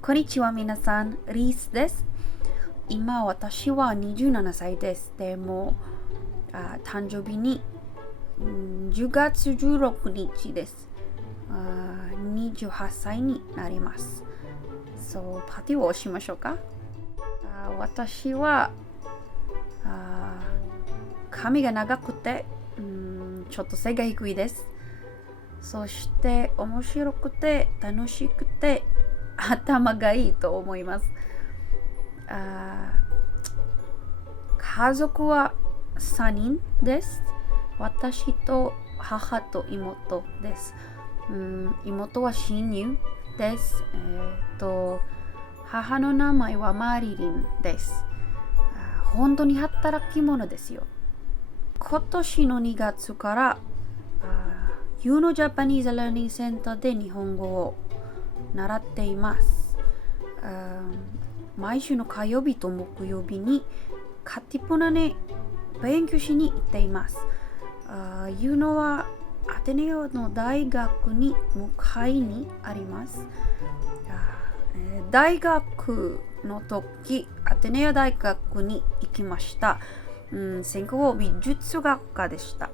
こんにちは皆さん、リースです。今私は27歳です。でも、誕生日に10月16日です。28歳になります。そう、パーティーをしましょうか。私は髪が長くてちょっと背が低いです。そして面白くて楽しくて頭がいいと思います。家族は3人です。私と母と妹です。妹は親友です。母の名前はマリリンです。本当に働き者ですよ。今年の2月からYuno Japanese Learning Center で日本語を習っています。毎週の火曜日と木曜日にカティプナに勉強しに行っています。Yuno はアテネオの大学に向かいにあります。大学の時、アテネオ大学に行きました。専攻は美術学科でした。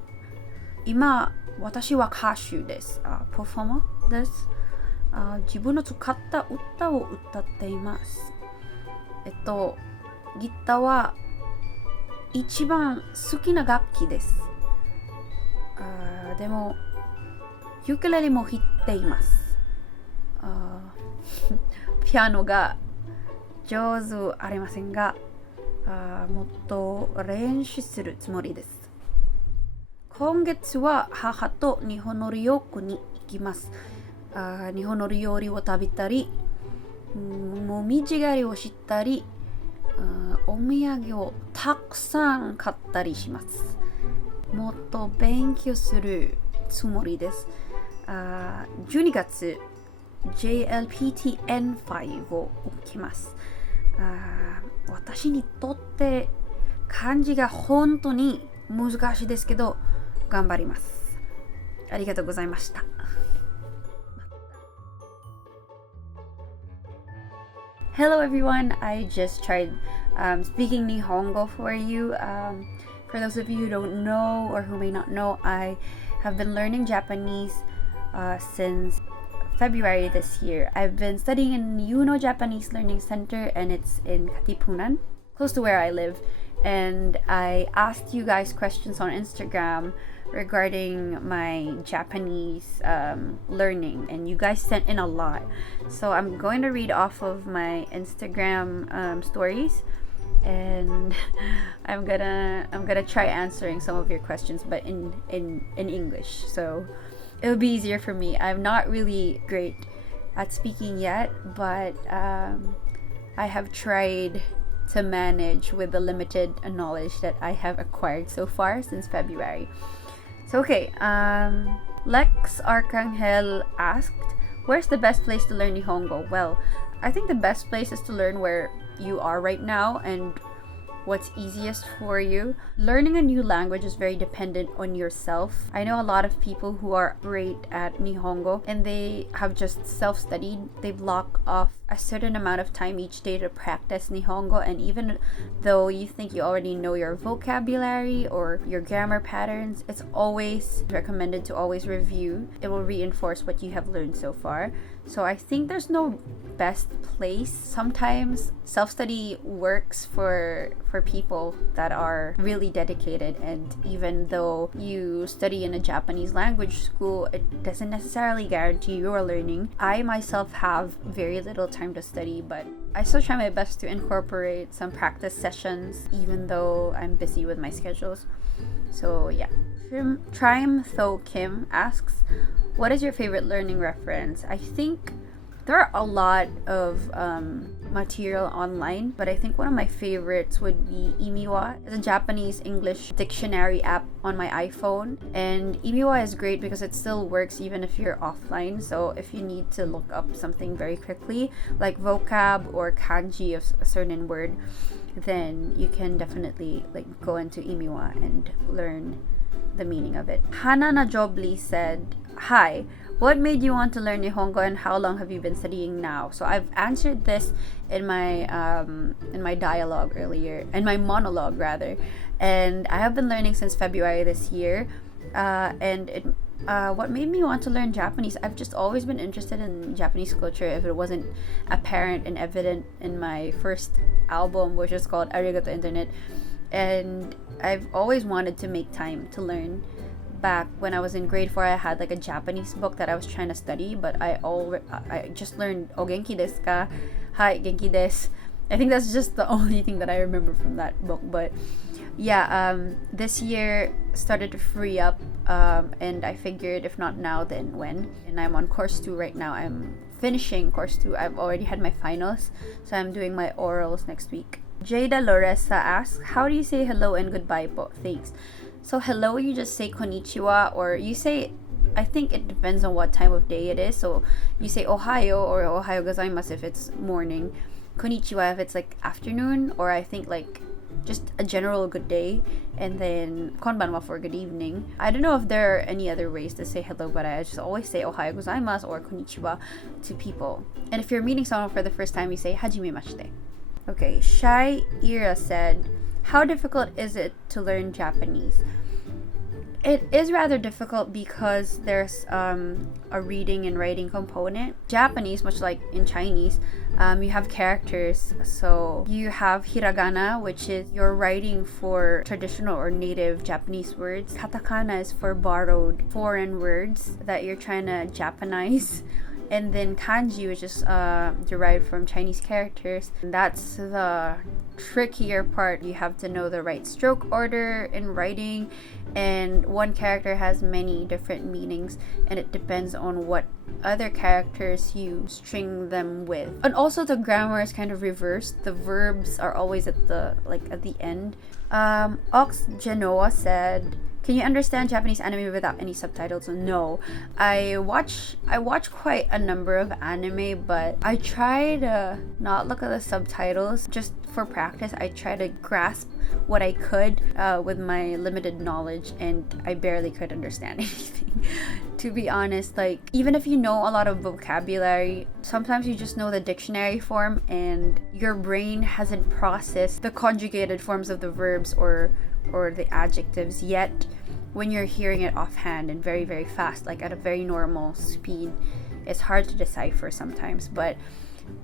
今、私は歌手です。パフォーマーです。自分の使った歌を歌っています。ギターは一番好きな楽器です。でも、ユクレレも弾いています。ピアノが上手ありませんが、もっと練習するつもりです。今月は母と日本の旅行に行きます。日本の料理を食べたり、もみじ狩りをしたり、お土産をたくさん買ったりします。もっと勉強するつもりです。12月 JLPTN5 を受けます。私にとって漢字が本当に難しいですけど頑張ります。ありがとうございました。Hello everyone, I just tried speaking Nihongo for you. For those of you who don't know or who may not know, I have been learning Japanese since February this year. I've been studying in Yuno Japanese Learning Center and it's in Katipunan, close to where I live. And I asked you guys questions on Instagram regarding my Japanese learning, and you guys sent in a lot. So I'm going to read off of my Instagram stories, and I'm gonna try answering some of your questions, but in English. So it'll be easier for me. I'm not really great at speaking yet, but I have tried to manage with the limited knowledge that I have acquired so far since February. So okay, Lex Arcangel asked, where's the best place to learn Nihongo? Well, I think the best place is to learn where you are right now and what's easiest for you. Learning a new language is very dependent on yourself. I know a lot of people who are great at Nihongo and they have just self-studied. They block off a certain amount of time each day to practice Nihongo, and even though you think you already know your vocabulary or your grammar patterns, it's always recommended to always review. It will reinforce what you have learned so far. So I think there's no best place. Sometimes self-study works for people that are really dedicated, and even though you study in a Japanese language school, it doesn't necessarily guarantee your learning. I myself have very little time to study, but I still try my best to incorporate some practice sessions even though I'm busy with my schedules. So yeah. Trim Tho Kim asks, what is your favorite learning reference? I think there are a lot of material online, but I think one of my favorites would be Imiwa. It's a Japanese English dictionary app on my iPhone, and Imiwa is great because it still works even if you're offline. So if you need to look up something very quickly, like vocab or kanji of a certain word, then you can definitely go into Imiwa and learn the meaning of it. Hana Najobli said, hi, What made you want to learn Nihongo, and how long have you been studying now? So I've answered this in my dialogue earlier, in my monologue rather, and I have been learning since February this year. What made me want to learn Japanese? I've just always been interested in Japanese culture. If it wasn't apparent and evident in my first album, which is called Arigato Internet, and I've always wanted to make time to learn. Back when I was in grade 4, I had like a Japanese book that I was trying to study, but I just learned "O genki desu ka?" "Hi, genki desu." I think that's just the only thing that I remember from that book. But yeah, this year started to free up, and I figured if not now, then when? And I'm on course 2 right now. I'm finishing course 2. I've already had my finals, so I'm doing my orals next week. Jada Loressa asks, how do you say hello and goodbye po? Thanks. So hello, you just say konnichiwa, or you say, I think it depends on what time of day it is. So you say ohayo or ohayo gozaimasu if it's morning, konnichiwa if it's like afternoon, or I think like just a general good day, and then konbanwa for good evening. I don't know if there are any other ways to say hello, but I just always say ohayo gozaimasu or konnichiwa to people. And if you're meeting someone for the first time, you say hajimemashite. Okay, Shai Ira said, how difficult is it to learn Japanese? It is rather difficult because there's a reading and writing component. Japanese, much like in Chinese, you have characters. So you have hiragana, which is your writing for traditional or native Japanese words. Katakana is for borrowed foreign words that you're trying to Japanize. And then kanji, which is derived from Chinese characters. And that's the trickier part. You have to know the right stroke order in writing, and one character has many different meanings, and it depends on what other characters you string them with. And also the grammar is kind of reversed. The verbs are always at the end. Ox Genoa said, can you understand Japanese anime without any subtitles? No. I watch quite a number of anime, but I try to not look at the subtitles just for practice. I try to grasp what I could with my limited knowledge, and I barely could understand anything. To be honest, like, even if you know a lot of vocabulary, sometimes you just know the dictionary form and your brain hasn't processed the conjugated forms of the verbs or the adjectives yet. When you're hearing it offhand and very, very fast, like at a very normal speed, it's hard to decipher sometimes. But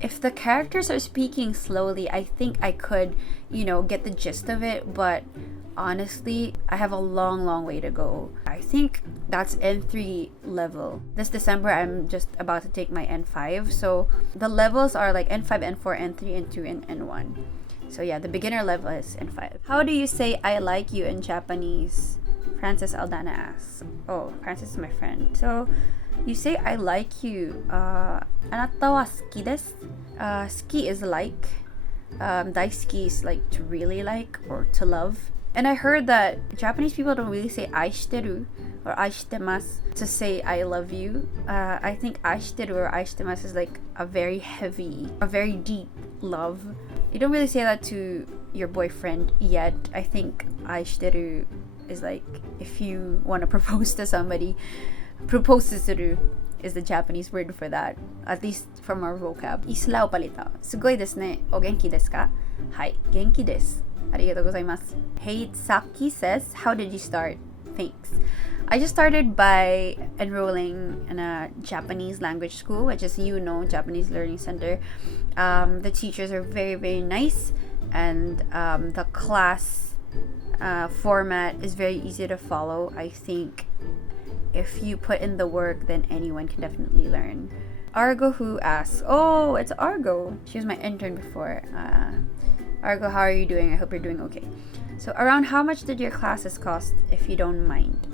if the characters are speaking slowly, I think I could, get the gist of it. But honestly, I have a long, long way to go. I think that's N3 level. This December, I'm just about to take my N5. So the levels are like N5, N4, N3, N2, and N1. So yeah, the beginner level is N5. How do you say I like you in Japanese? Francis Aldana asks. Oh, Francis is my friend. So you say I like you. Anata wa suki desu. Suki is like. Daisuki is like to really like or to love. And I heard that Japanese people don't really say aishiteru or aishitemasu to say I love you. I think aishiteru or aishitemasu is like a very heavy, a very deep love. You don't really say that to your boyfriend yet. I think aishiteru is like if you want to propose to somebody. Proposuru is the Japanese word for that, at least from our vocab. Isla o palita. Sugoi desu ne. O genki desu ka? Hai, genki desu. Arigatou gozaimasu. Hate Saki says, how did you start? Thanks. I just started by enrolling in a Japanese language school, which is Yuno Japanese Learning Center. The teachers are very, very nice, and the class format is very easy to follow. I think if you put in the work, then anyone can definitely learn. Argo who asks, oh, it's Argo. She was my intern before. Argo, how are you doing? I hope you're doing okay. So around how much did your classes cost, if you don't mind?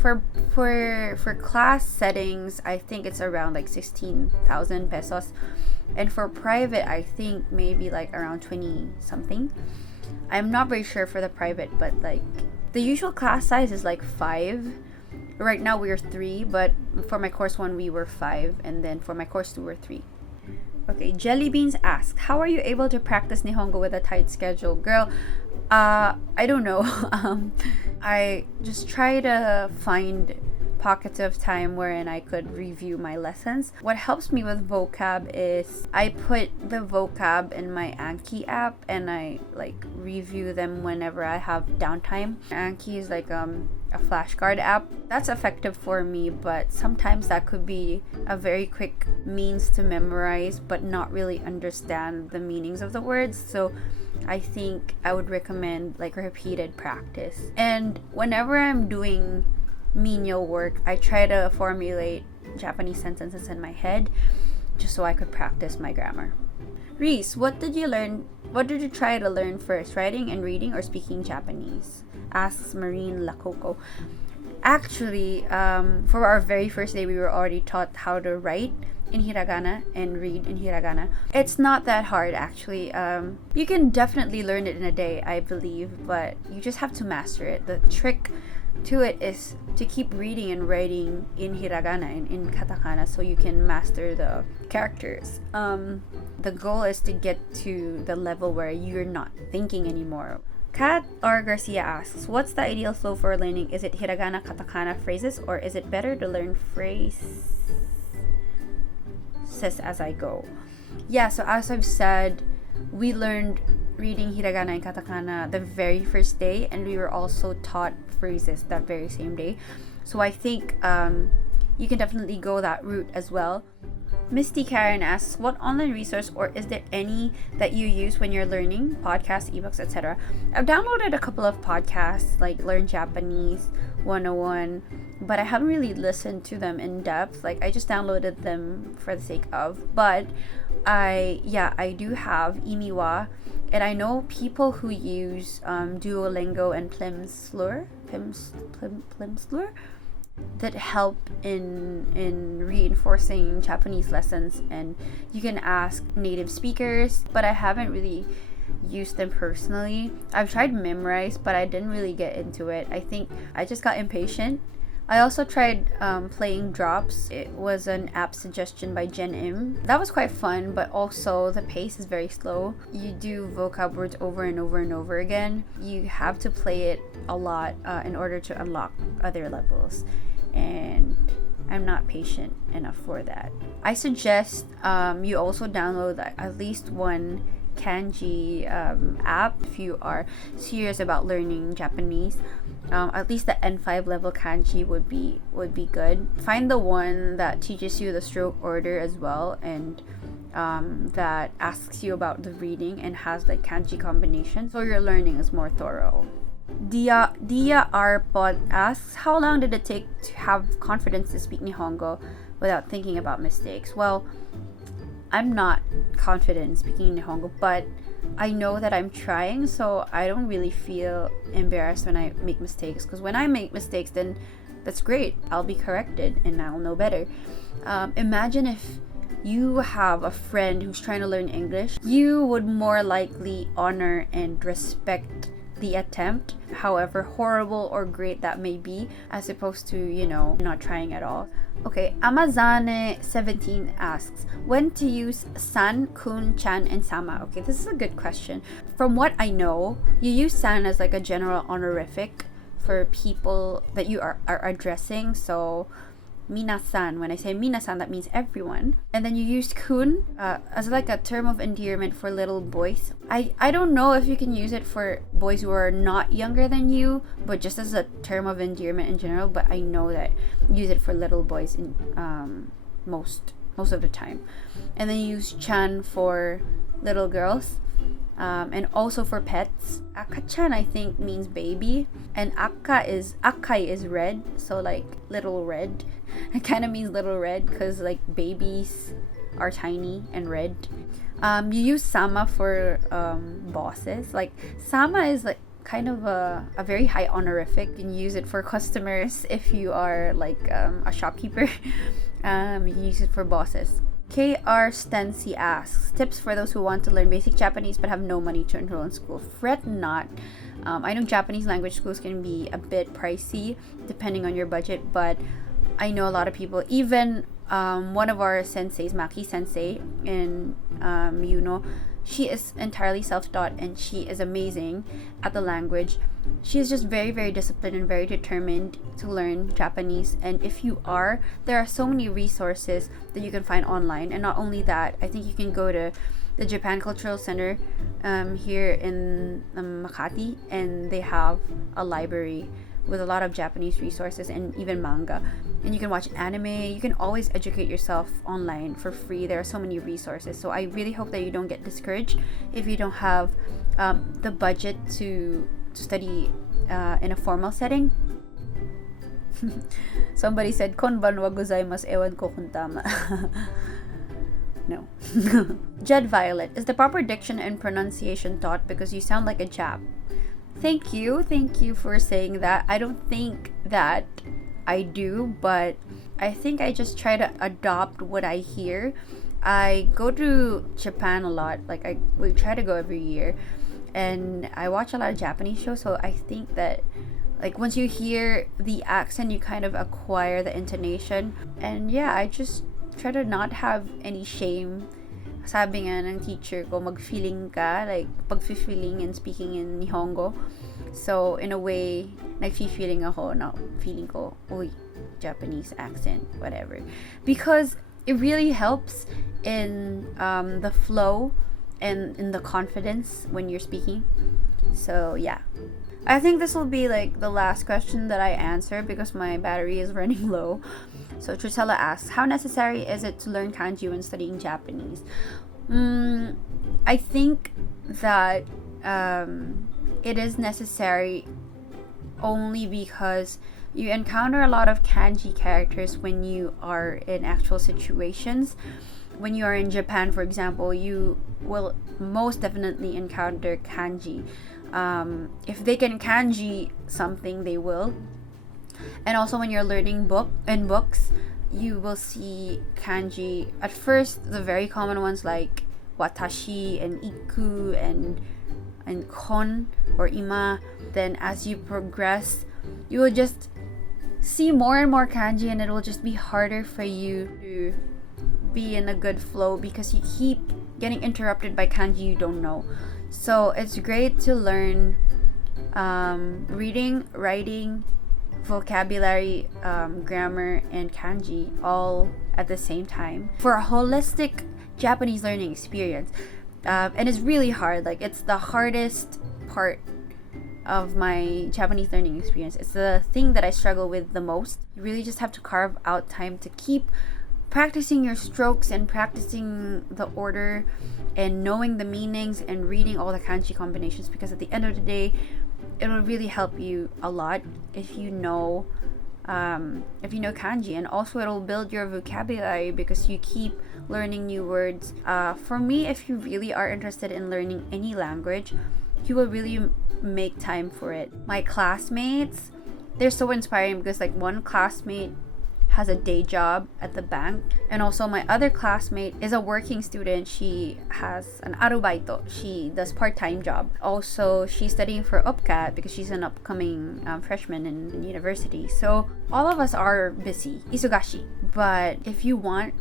For class settings, I think it's around like 16,000 pesos. And for private, I think maybe like around 20 something. I'm not very sure for the private, but like the usual class size is like 5. Right now we are 3, but for my course 1 we were 5, and then for my course 2 we're 3. Okay, Jellybeans asks, how are you able to practice Nihongo with a tight schedule? Girl, I don't know. I just try to find pockets of time wherein I could review my lessons. What helps me with vocab is I put the vocab in my Anki app and I like review them whenever I have downtime. Anki is like a flashcard app. That's effective for me, but sometimes that could be a very quick means to memorize but not really understand the meanings of the words. So I think I would recommend like repeated practice. And whenever I'm doing menial work, I try to formulate Japanese sentences in my head just so I could practice my grammar. Reese, what did you try to learn first, writing and reading or speaking Japanese? Asks Marine Lakoko. Actually, for our very first day, we were already taught how to write in hiragana and read in hiragana. It's not that hard, actually. You can definitely learn it in a day, I believe, but you just have to master it. The trick to it is to keep reading and writing in hiragana and in katakana so you can master the characters. The goal is to get to the level where you're not thinking anymore. Kat R. Garcia asks, what's the ideal flow for learning? Is it hiragana, katakana phrases, or is it better to learn phrases as I go? Yeah, so as I've said, we learned reading hiragana and katakana the very first day, and we were also taught phrases that very same day. So I think you can definitely go that route as well. Misty Karen asks, what online resource or is there any that you use when you're learning? Podcasts, ebooks, etc. I've downloaded a couple of podcasts like Learn Japanese 101, but I haven't really listened to them in depth. Like I just downloaded them for the sake of. But I do have Imiwa, and I know people who use DuoLingo and Pimsleur that help in reinforcing Japanese lessons, and you can ask native speakers, but I haven't really used them personally. I've tried Memrise, but I didn't really get into it. I think I just got impatient. I also tried playing Drops. It was an app suggestion by Jen Im. That was quite fun, but also the pace is very slow. You do vocab words over and over and over again. You have to play it a lot in order to unlock other levels, and I'm not patient enough for that. I suggest you also download at least one Kanji app if you are serious about learning Japanese. At least the N5 level Kanji would be good. Find the one that teaches you the stroke order as well, and that asks you about the reading and has like Kanji combination, so your learning is more thorough. Dia R. Pod asks, how long did it take to have confidence to speak Nihongo without thinking about mistakes? Well, I'm not confident in speaking Nihongo, but I know that I'm trying, so I don't really feel embarrassed when I make mistakes, because when I make mistakes, then that's great. I'll be corrected and I'll know better. Imagine if you have a friend who's trying to learn English, you would more likely honor and respect the attempt, however horrible or great that may be, as opposed to, not trying at all. Okay, Amazane17 asks, when to use san, kun, chan, and sama? Okay, this is a good question. From what I know, you use san as like a general honorific for people that you are addressing. So minasan, when I say minasan, that means everyone. And then you use kun as like a term of endearment for little boys. I don't know if you can use it for boys who are not younger than you, but just as a term of endearment in general. But I know that you use it for little boys in most of the time. And then you use chan for little girls. And also for pets. Akachan, I think, means baby, and akai is red, so like little red. It kind of means little red because like babies are tiny and red. You use sama for bosses. Like sama is like kind of a very high honorific. You can use it for customers if you are like a shopkeeper. You use it for bosses. KR Stency asks, tips for those who want to learn basic Japanese but have no money to enroll in school. Fret not. I know Japanese language schools can be a bit pricey depending on your budget, but I know a lot of people, even one of our senseis, Maki Sensei in Yuno, she is entirely self-taught and she is amazing at the language. she is just very, very disciplined and very determined to learn Japanese. And if you are, there are so many resources that you can find online. And not only that, I think you can go to the Japan Cultural Center here in Makati, and they have a library with a lot of Japanese resources and even manga. And you can watch anime. You can always educate yourself online for free. There are so many resources. So I really hope that you don't get discouraged if you don't have the budget to study in a formal setting. Somebody said, "Konban wa gozaimasu, ewan ko kung tama." No. Jed Violet, is the proper diction and pronunciation taught because you sound like a Jap? Thank you for saying that. I don't think that I do, but I think I just try to adopt what I hear. I go to Japan a lot. Like we try to go every year, and I watch a lot of Japanese shows, so I think that like once you hear the accent, you kind of acquire the intonation. And yeah, I just try to not have any shame. Sabi nga ng teacher ko, mag-feeling ka, like pag-feeling and speaking in Nihongo. So in a way, nag-feeling ako na feeling ko, uy, Japanese accent, whatever. Because it really helps in the flow and in the confidence when you're speaking. So yeah. I think this will be like the last question that I answer because my battery is running low. So Trisella asks, how necessary is it to learn kanji when studying Japanese? I think that it is necessary only because you encounter a lot of kanji characters when you are in actual situations. When you are in Japan, for example, you will most definitely encounter kanji. If they can kanji something, they will. And also when you're learning books, you will see kanji. At first, the very common ones like watashi and iku and kon or ima. Then as you progress, you will just see more and more kanji, and it will just be harder for you to be in a good flow because you keep getting interrupted by kanji you don't know. So it's great to learn reading, writing, vocabulary, grammar, and kanji all at the same time for a holistic Japanese learning experience. And it's really hard. Like, it's the hardest part of my Japanese learning experience. It's the thing that I struggle with the most. You really just have to carve out time to keep practicing your strokes and practicing the order and knowing the meanings and reading all the kanji combinations, because at the end of the day, it will really help you a lot if you know kanji, and also it'll build your vocabulary because you keep learning new words. For me, if you really are interested in learning any language, you will really make time for it. My classmates, they're so inspiring because like one classmate has a day job at the bank, and also my other classmate is a working student. She has an arubaito. She does part-time job. Also, she's studying for UPCAT because she's an upcoming freshman in university. So all of us are busy, isugashi. But if you want,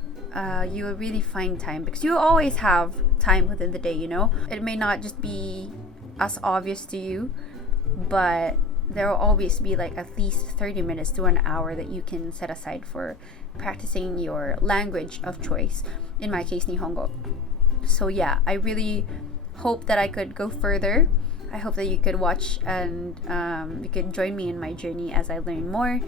you will really find time because you always have time within the day, you know? It may not just be as obvious to you, but there will always be like at least 30 minutes to an hour that you can set aside for practicing your language of choice. In my case, Nihongo. So yeah, I really hope that I could go further. I hope that you could watch and you could join me in my journey as I learn more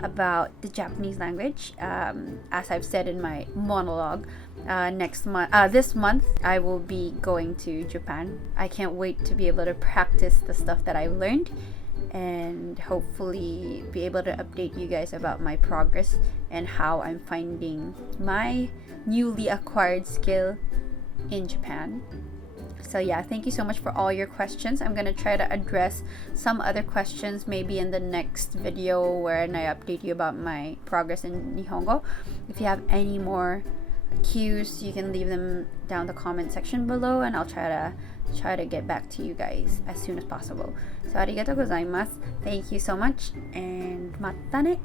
about the Japanese language. As I've said in my monologue, this month I will be going to Japan. I can't wait to be able to practice the stuff that I've learned and hopefully be able to update you guys about my progress and how I'm finding my newly acquired skill in Japan. So yeah, thank you so much for all your questions. I'm gonna try to address some other questions maybe in the next video wherein I update you about my progress in Nihongo. If you have any more cues, you can leave them down the comment section below, and I'll try to get back to you guys as soon as possible. So arigatou gozaimasu. Thank you so much, and mata ne.